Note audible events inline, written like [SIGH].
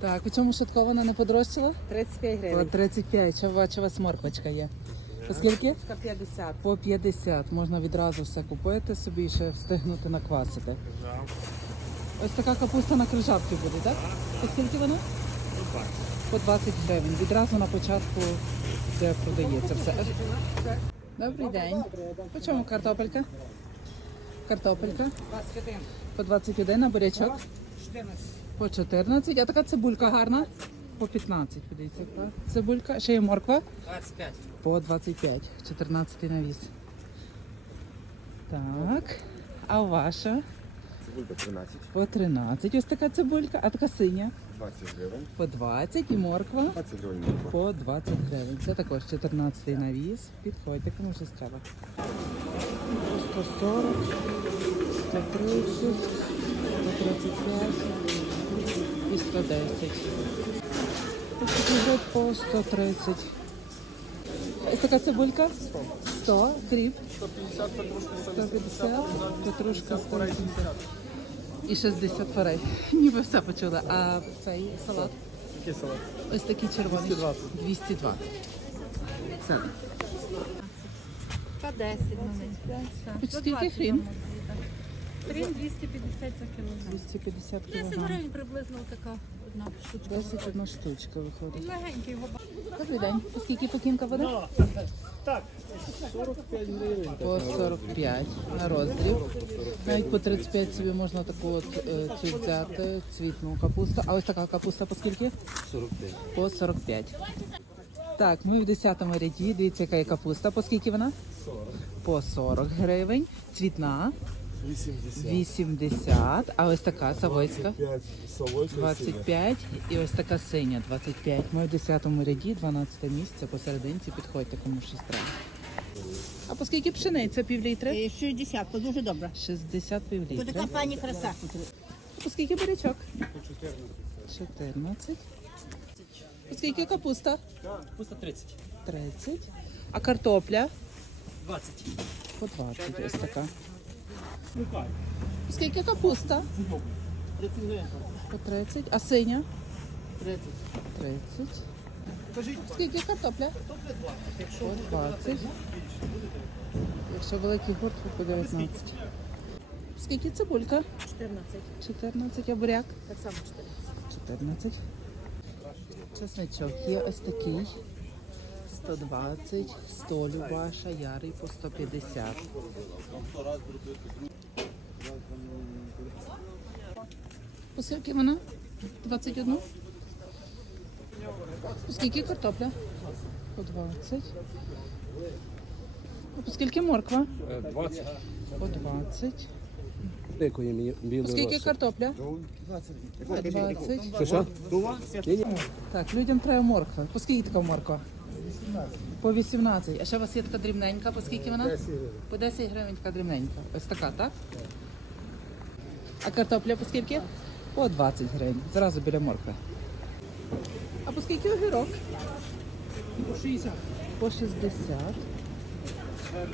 Так, у чому шаткована не подорожчала? 35 По гривень. 35. Що бачу, у вас морквочка є. По скільки? 50. По 50. Можна відразу все купити собі і ще встигнути наквасити. Ось така капуста на крижавці буде, так? По скільки вона? По 20 гривень. Відразу на початку, де продається все. Добрий день. По чому картопелька? Картопелька 21. по 21, а бурячок 14. По 14. А така цибулька гарна? По 15, подивіться, так. Цибулька. Ще є морква 25. по 25. 14 навіс. Так. А ваша? Цибулька 13, По 13. Ось така цибулька, а така синя 20 гривень, по 20 і морква 20 гривень морква. по 20 гривень. Це також 14 навіс. Підходьте, кому щось треба. 140, 130, 135 і 110. Ось такий по 130. Ось така цибулька? 100. 100. Кріп? 150, петрушка 180. І 60 форель. [LAUGHS] Ніби все почула. А цей салат? Який салат? Ось такий червоний. 220. 220. Це. По 10 маленьких. Скільки хрін? Хрін 250 за кілограм. 250 10 кг. гривень приблизно така одна штучка. 10 одна штучка виходить. Легенький його Добрий день. По скільки покінка буде? Так, 45 гривень. По 45 на роздріб. Навіть по 35 собі можна таку от е, цю взяти, цвітну капусту. А ось така капуста по скільки? 45. По 45. Так, ми в 10 ряді. Дивіться, яка є капуста. По скільки вона? 40. По 40 гривень. Цвітна 80. 80. А ось така савойська. 5 совойка 25 і ось така синя 25. Ми в 10-му ряді, 12 місце посерединці. Підходьте, кому щось треба. А по скільки пшениця пів літри? Е, 60, то дуже добре. 60 пів То літри. така пані краса. А по скільки бурячок? 14. По скільки капуста? Капуста 30. 30. А картопля? 20. По 20 ось така. Скільки капуста? 30 гривень. По 30. А синя? 30. 30. Скільки картопля? По 20. Якщо великий гурт, то по 19. Скільки цибулька? 14. 14, а буряк? Так само 14. 14. Чесничок є ось такий. 120, 100 любаша, ярий по 150. По скільки вона? 21? По скільки картопля? По 20. А по скільки морква? 20. По 20. Дикує мені По білий скільки картопля? 20. По 20. Що що? Так, людям треба морква. По скільки така морква? По 18. А ще у вас є така дрібненька, по скільки вона? 10 гривень. По 10 гривень така дрібненька. Ось така, так? А картопля по скільки? По 20 гривень. Зразу біля моркви. А по скільки огірок? По 60. По 60.